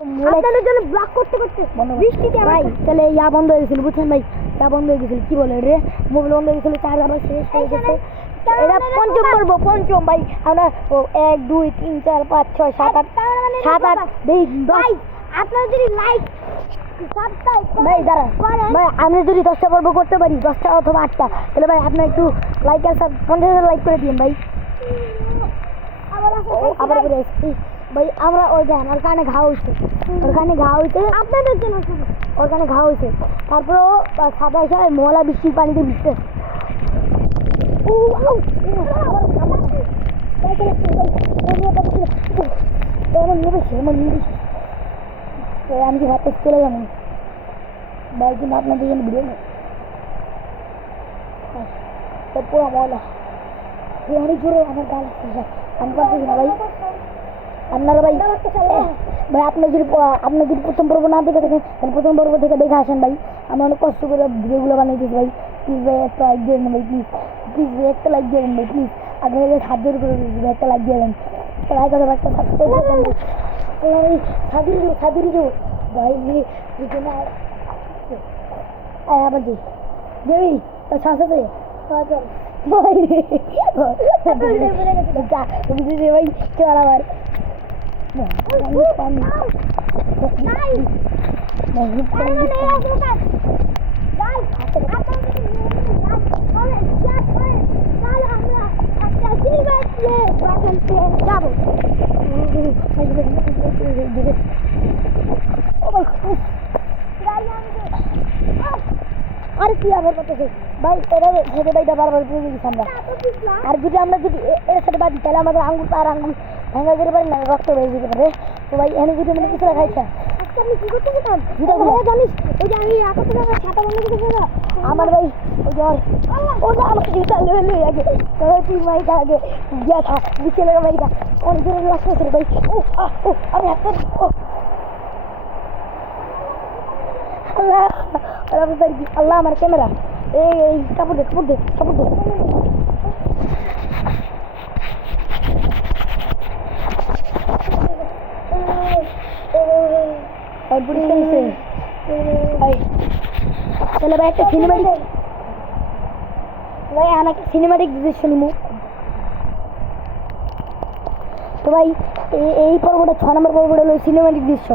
আপনাদের জন্য ব্লক করতে করতে বৃষ্টিতে ভাই তাহলে ইয়া বন্ধ হয়ে গেছিল, বুঝছেন ভাই? ইয়া বন্ধ হয়ে গেছিল, কি বলে রে, মোবাইল বন্ধ হয়ে গেছিল, চার্জ আবার শেষ হয়ে গেছে। এটা পঞ্চম পর্ব, পঞ্চম ভাই। আমরা 1 2 3 4 5 6 7 8 7 8 10। আপনারা যদি লাইক সাবস্ক্রাইব ভাই দাঁড়া ভাই, আমি যদি 10টা পর্ব করতে পারি, 10টা অথবা 8টা, তাহলে ভাই আপনার একটু লাইক আর 50,000 লাইক করে দিন ভাই। আবার করে আসছি ভাই। আমরা ওই দেন ওর কানে ঘা হয়েছে, ওর কানে ঘা হয়েছে, আপনাদের জন্য ওর কানে ঘা হয়েছে। তারপরে ও সাদা এসে মহলা বৃষ্টির পানিতে ভিজতে আমি কি ভাবতে চলে যাবো ভাই, কিন্তু আপনাদের জন্য ভিডিও নেই পুরো মহলা অনেক জোরে আমার গা লাগছে, আমি পারতেছি না ভাই। আপনারা ভাই ভাই আপনার যদি প্রথম পর্ব না দেখে থাকেন তাহলে প্রথম পর্ব থেকে দেখে আসেন ভাই। আমরা অনেক কষ্ট করে ভিডিওগুলো বানিয়েছি ভাই। প্লিজ ভাই একটা লাইক দিয়ে দেন ভাই, প্লিজ প্লিজ ভাই একটা লাইক দিয়ে দেন ভাই, প্লিজ আপনাদের হাত জোর করে দিচ্ছি ভাই, একটা লাইক দিয়ে দেন, একটা লাইক হবে, একটা সাবস্ক্রাইব করে দেন ভাই। সাদুরি যাবো ভাই আবার যে দেবি তার শ্বাস আছে ভাই চল আবার আর কি আবার করতেছে ভাই, এটা খেতে ভাইটা বারবার পুড়ে দিচ্ছি আমরা। আর যদি আমরা যদি এর সাথে বাদি তাহলে আমাদের আঙ্গুল আর আঙ্গুল ভাঙা যেতে পারে না, রক্ত বেড়ে যেতে পারে। তো ভাই এখানে যদি আমরা কিছু খাইছে আপনি কি করতে যেতাম জানিস, ওই যে আমি ছাতা বন্ধ করে আমার ভাই ওই যে ওটা আমাকে জুতা লইলে আগে তুই ভাই আগে গিয়া থা বিকেলে ভাই অনেক জোরে লাগতেছে ভাই। ও আমি হাতে আল্লাহ আমার ক্যামেরা এই কাপড় দে তাহলে ভাই একটা সিনেমাটিক দৃশ্য নিমু। তো ভাই এই পর্বটা 6 নম্বর পর্বটা হলো সিনেমাটিক দৃশ্য।